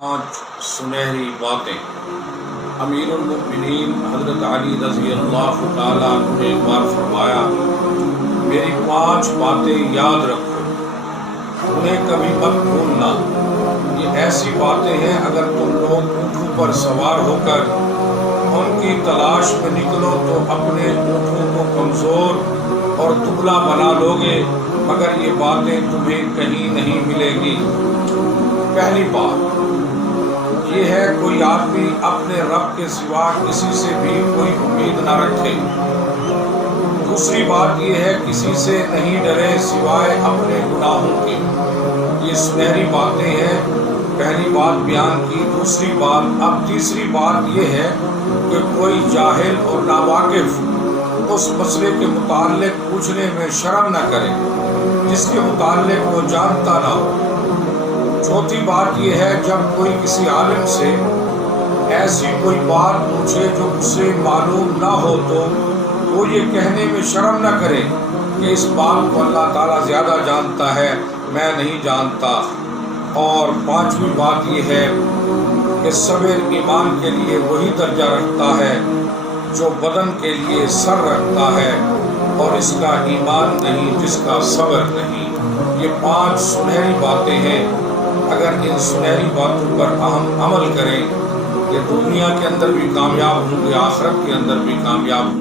پانچ سنہری باتیں امیر المؤمنین حضرت علی رضی اللہ تعالیٰ عنہ نے ایک بار فرمایا، میری پانچ باتیں یاد رکھو، انہیں کبھی مت بھولنا۔ یہ ایسی باتیں ہیں اگر تم لوگ اونٹوں پر سوار ہو کر ان کی تلاش میں نکلو تو اپنے اونٹوں کو کمزور اور دبلا بنا لو گے، مگر یہ باتیں تمہیں کہیں نہیں ملے گی۔ پہلی بات یہ ہے، کوئی آدمی اپنے رب کے سوا کسی سے بھی کوئی امید نہ رکھے۔ دوسری بات یہ ہے، کسی سے نہیں ڈرے سوائے اپنے گناہوں کی۔ یہ سنہری باتیں ہیں، پہلی بات بیان کی۔ دوسری بات، اب تیسری بات یہ ہے کہ کوئی جاہل اور ناواقف اس مسئلے کے متعلق پوچھنے میں شرم نہ کرے جس کے متعلق وہ جانتا نہ ہو۔ چوتھی بات یہ ہے، جب کوئی کسی عالم سے ایسی کوئی بات پوچھے جو اسے معلوم نہ ہو تو وہ یہ کہنے میں شرم نہ کرے کہ اس بات کو اللہ تعالیٰ زیادہ جانتا ہے، میں نہیں جانتا۔ اور پانچویں بات یہ ہے کہ صبر ایمان کے لیے وہی درجہ رکھتا ہے جو بدن کے لیے سر رکھتا ہے، اور اس کا ایمان نہیں جس کا صبر نہیں۔ یہ پانچ سنہری باتیں ہیں، اگر ان سنہری باتوں پر ہم عمل کریں، یہ دنیا کے اندر بھی کامیاب ہوں گے، آخرت کے اندر بھی کامیاب ہوں گے۔